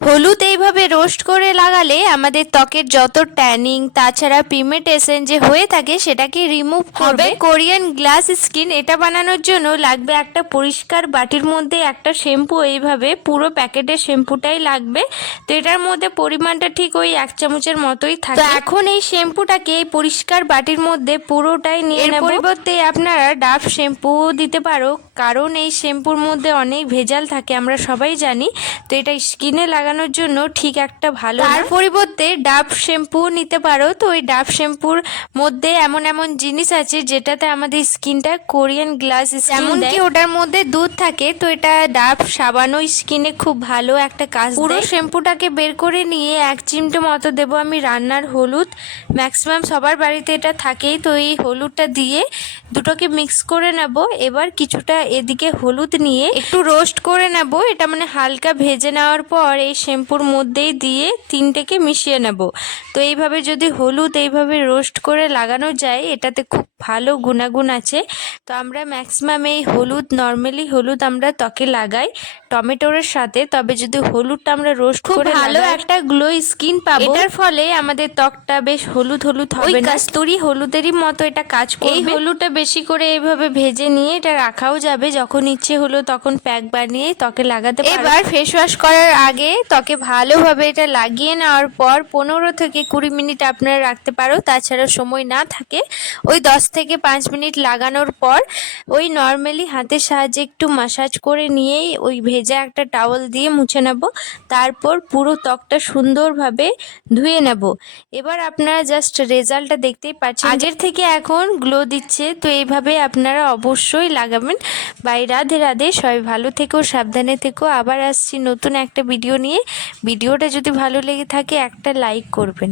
হলুদ এইভাবে রোস্ট করে লাগালে আমাদের ত্বকের যত ট্যানিং তাছাড়া পিমেটেশন যে হয়ে থাকে সেটাকে রিমুভ করবে। কোরিয়ান গ্লাস স্কিন এটা বানানোর জন্য লাগবে একটা পরিষ্কার বাটির মধ্যে একটা শ্যাম্পু এইভাবে পুরো প্যাকেটের শ্যাম্পুটাই লাগবে। তো এটার মধ্যে পরিমাণটা ঠিক ওই এক চামচের মতোই থাকে তো এখন এই শ্যাম্পুটাকে এই পরিষ্কার বাটির মধ্যে পুরোটাই নিয়ে নেব। পরিবর্তে আপনারা ডাভ শ্যাম্পু দিতে পারো কারণ এই শ্যাম্পুর মধ্যে অনেক ভেজাল থাকে আমরা সবাই জানি। তো এটা স্কিনে লাগানোর জন্য ঠিক একটা ভালো তার পরিবর্তে ডাভ শ্যাম্পু নিতে পারো। তো ওই ডাভ শ্যাম্পুর মধ্যে এমন এমন জিনিস আছে যেটাতে আমাদের স্কিনটা কোরিয়ান গ্লাস এমনকি ওটার মধ্যে দুধ থাকে তো এটা ডাভ সাবানও স্কিনে খুব ভালো একটা কাজ পুরো শ্যাম্পুটাকে বের করে নিয়ে এক চিমটে মতো দেবো আমি রান্নার হলুদ। ম্যাক্সিমাম সবার বাড়িতে এটা থাকেই তো এই হলুদটা দিয়ে দুটোকে মিক্স করে নেব। এবার কিছুটা এদিকে হলুদ নিয়ে একটু রোস্ট করে নেব। এটা মানে হালকা ভেজে নেওয়ার পর এই শ্যাম্পুর মধ্যেই দিয়ে তিনটেকে মিশিয়ে নেব। তো এইভাবে যদি হলুদ এইভাবে রোস্ট করে লাগানো যায় এটাতে খুব ভালো গুণাগুণ আছে। তো আমরা ম্যাক্সিমাম এই হলুদ নর্মালি হলুদ আমরা ত্বকে লাগাই টমেটোর সাথে। তবে যদি হলুদটা আমরা রোস্ট করে ভালো একটা গ্লো স্কিন পাবো। এটার ফলে আমাদের ত্বকটা বেশ হলুদ হলুদ হবে না। কস্তুরি হলুদেরই মতো এটা কাজ করবে। এই হলুদটা বেশি করে এইভাবে ভেজে নিয়ে এটা রাখাও যাবে। যখন ইচ্ছে হলো তখন প্যাক বানিয়ে ত্বকে লাগাতে পারো। এবার ফেস ওয়াশ করার আগে ত্বকে ভালোভাবে এটা লাগিয়ে নেওয়ার পর পনেরো থেকে কুড়ি মিনিট আপনারা রাখতে পারো তাছাড়া সময় না থাকে। ওই দশ থেকে পাঁচ মিনিট লাগানোর পর ওই নর্মালি হাতের সাহায্যে একটু মাসাজ করে নিয়েই ওই ভেজা একটা টাওয়াল দিয়ে মুছে নেব তারপর পুরো ত্বকটা সুন্দরভাবে ধুয়ে নেব। এবার আপনারা জাস্ট রেজাল্টটা দেখতেই পাচ্ছেন। আগের থেকে এখন গ্লো দিচ্ছে তো এইভাবে আপনারা অবশ্যই লাগাবেন। বাই রাধে রাধে সবাই ভালো থেকো সাবধানে থেকো। আবার আসছি নতুন একটা ভিডিও নিয়ে। ভিডিওটা যদি ভালো লেগে থাকে একটা লাইক করবেন।